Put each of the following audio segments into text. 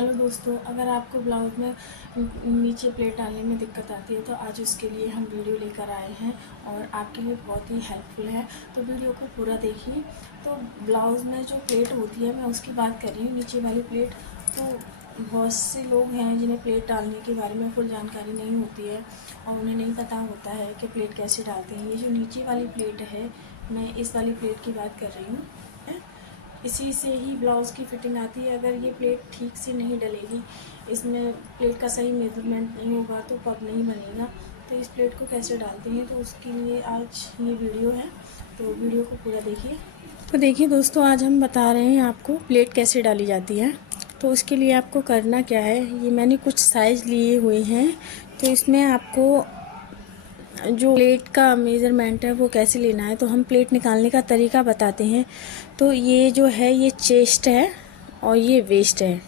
Hello दोस्तों, अगर आपको ब्लाउज़ में नीचे प्लेट डालने में दिक्कत आती है तो आज उसके लिए हम वीडियो लेकर आए हैं और आपके लिए बहुत ही हेल्पफुल है। तो वीडियो को पूरा देखिए। तो ब्लाउज़ में जो प्लेट होती है मैं उसकी बात कर रही हूँ, नीचे वाली प्लेट। तो बहुत से लोग हैं जिन्हें प्लेट डालने के बारे में फुल जानकारी नहीं होती है और उन्हें नहीं पता होता है कि प्लेट कैसे डालते हैं। ये जो नीचे वाली प्लेट है, मैं इस वाली प्लेट की बात कर रही हूँ। इसी से ही ब्लाउज़ की फिटिंग आती है। अगर ये प्लेट ठीक से नहीं डलेगी, इसमें प्लेट का सही मेजरमेंट नहीं होगा तो पब नहीं बनेगा। तो इस प्लेट को कैसे डालते हैं तो उसके लिए आज ये वीडियो है, तो वीडियो को पूरा देखिए। तो देखिए दोस्तों, आज हम बता रहे हैं आपको प्लेट कैसे डाली जाती है। तो उसके लिए आपको करना क्या है, ये मैंने कुछ साइज़ लिए हुए हैं। तो इसमें आपको जो प्लेट का मेज़रमेंट है वो कैसे लेना है, तो हम प्लेट निकालने का तरीका बताते हैं। तो ये जो है ये चेस्ट है और ये वेस्ट है।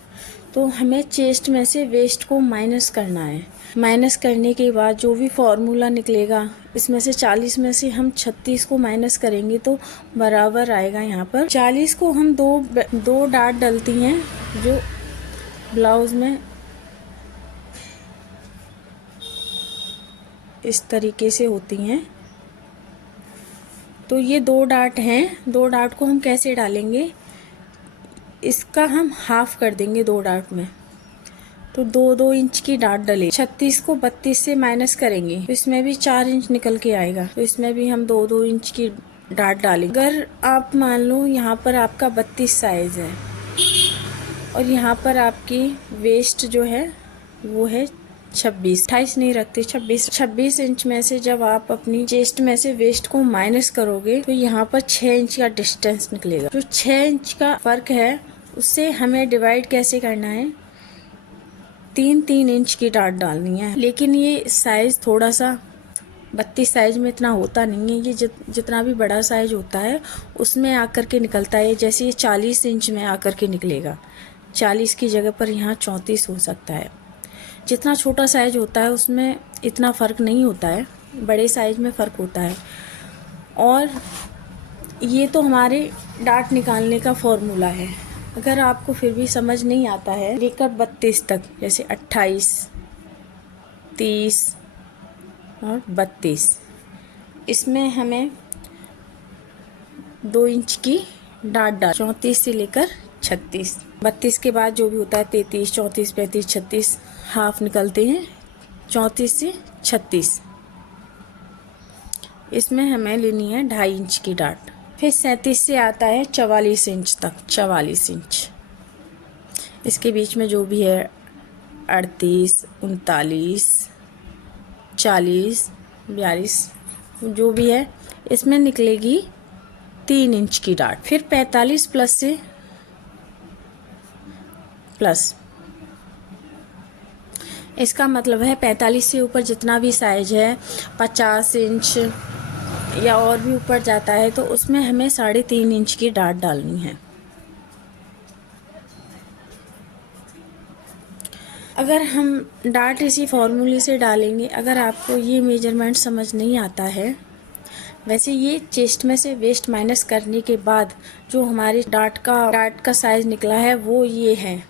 तो हमें चेस्ट में से वेस्ट को माइनस करना है। माइनस करने के बाद जो भी फॉर्मूला निकलेगा, इसमें से 40 में से हम 36 को माइनस करेंगे तो बराबर आएगा। यहाँ पर 40 को हम दो डाट डलती हैं जो ब्लाउज़ में इस तरीके से होती हैं। तो ये दो डाट हैं, दो डाट को हम कैसे डालेंगे, इसका हम हाफ कर देंगे दो डाट में। तो 2-2 इंच की डाट डले। 36 को 32 से माइनस करेंगे तो इसमें भी 4 इंच निकल के आएगा। तो इसमें भी हम 2-2 इंच की डाट डालेंगे। अगर आप मान लो यहाँ पर आपका 32 साइज है और यहाँ पर आपकी वेस्ट जो है वो है 26, 28 नहीं रखते, 26 इंच में से जब आप अपनी चेस्ट में से वेस्ट को माइनस करोगे तो यहाँ पर 6 इंच का डिस्टेंस निकलेगा। जो 6 इंच का फर्क है उससे हमें डिवाइड कैसे करना है, 3-3 इंच की डाट डालनी है। लेकिन ये साइज थोड़ा सा 32 साइज में इतना होता नहीं है। ये जितना भी बड़ा साइज होता है उसमें आकर के निकलता है। जैसे ये 40 इंच में आकर के निकलेगा, 40 की जगह पर यहाँ 34 हो सकता है। जितना छोटा साइज होता है उसमें इतना फ़र्क नहीं होता है, बड़े साइज में फ़र्क होता है। और ये तो हमारे डाट निकालने का फॉर्मूला है। अगर आपको फिर भी समझ नहीं आता है लेकर 32 तक, जैसे 28, 30 और 32, इसमें हमें 2 इंच की डाट डाल, 34 से लेकर 36। 32 के बाद जो भी होता है 33, 34, 35, 36 हाफ निकलते हैं। 34 से 36 इसमें हमें लेनी है 2.5 इंच की डाट। फिर 37 से आता है 44 इंच तक, 44 इंच। इसके बीच में जो भी है 38, 39, 40, 42 जो भी है, इसमें निकलेगी 3 इंच की डाट। फिर 45 प्लस से प्लस, इसका मतलब है 45 से ऊपर जितना भी साइज है, 50 इंच या और भी ऊपर जाता है तो उसमें हमें 3.5 इंच की डाट डालनी है। अगर हम डाट इसी फॉर्मूले से डालेंगे, अगर आपको ये मेजरमेंट समझ नहीं आता है, वैसे ये चेस्ट में से वेस्ट माइनस करने के बाद जो हमारी डाट का साइज निकला है वो ये है।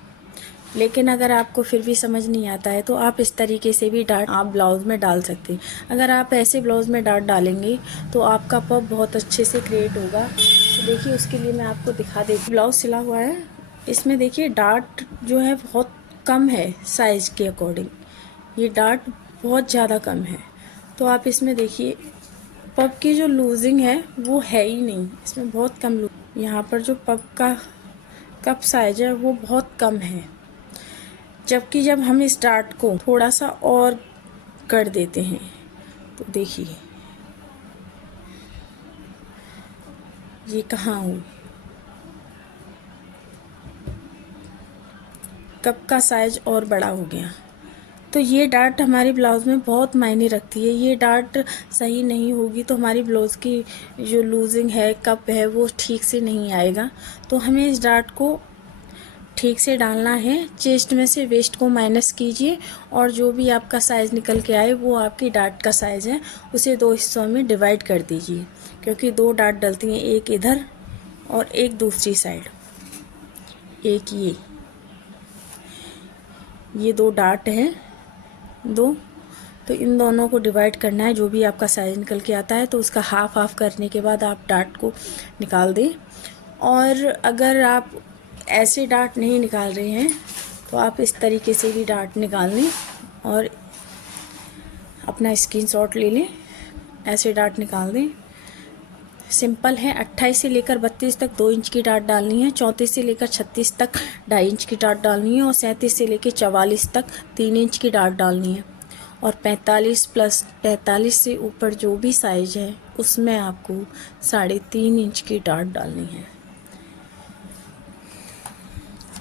लेकिन अगर आपको फिर भी समझ नहीं आता है तो आप इस तरीके से भी डाट आप ब्लाउज़ में डाल सकते हैं। अगर आप ऐसे ब्लाउज़ में डाट डालेंगे तो आपका पब बहुत अच्छे से क्रिएट होगा। तो देखिए उसके लिए मैं आपको दिखा देती हूँ। ब्लाउज़ सिला हुआ है, इसमें देखिए डाट जो है बहुत कम है साइज़ के अकॉर्डिंग, ये डाट बहुत ज़्यादा कम है। तो आप इसमें देखिए पब की जो लूजिंग है वो है ही नहीं, इसमें बहुत कम यहाँ पर जो पब का कप साइज है वो बहुत कम है। जबकि जब हम इस डाट को थोड़ा सा और कर देते हैं तो देखिए ये कहाँ हो, कप का साइज और बड़ा हो गया। तो ये डाट हमारे ब्लाउज़ में बहुत मायने रखती है। ये डाट सही नहीं होगी तो हमारी ब्लाउज़ की जो लूजिंग है, कप है, वो ठीक से नहीं आएगा। तो हमें इस डाट को ठीक से डालना है। चेस्ट में से वेस्ट को माइनस कीजिए और जो भी आपका साइज़ निकल के आए वो आपकी डाट का साइज़ है, उसे 2 हिस्सों में डिवाइड कर दीजिए, क्योंकि 2 डाट डलती हैं, एक इधर और एक दूसरी साइड, एक ये। ये 2 डार्ट हैं 2, तो इन दोनों को डिवाइड करना है। जो भी आपका साइज निकल के आता है तो उसका हाफ हाफ करने के बाद आप डार्ट को निकाल दें। और अगर आप ऐसे डार्ट नहीं निकाल रहे हैं तो आप इस तरीके से भी डार्ट निकाल लें और अपना स्क्रीनशॉट ले लें। ऐसे डार्ट निकाल दें। सिंपल है। 28 से लेकर 32 तक 2 इंच की डार्ट डालनी है। 34 से लेकर 36 तक 2.5 इंच की डार्ट डालनी है। और 37 से लेकर 44 तक 3 इंच की डार्ट डालनी है। और 45 प्लस 45 से ऊपर जो भी साइज है उसमें आपको 3.5 इंच की डार्ट डालनी है।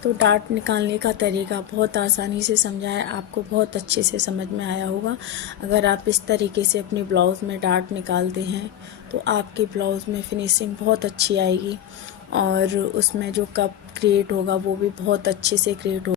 तो डार्ट निकालने का तरीका बहुत आसानी से समझा है, आपको बहुत अच्छे से समझ में आया होगा। अगर आप इस तरीके से अपने ब्लाउज़ में डार्ट निकालते हैं तो आपके ब्लाउज़ में फिनिशिंग बहुत अच्छी आएगी और उसमें जो कप क्रिएट होगा वो भी बहुत अच्छे से क्रिएट होगा।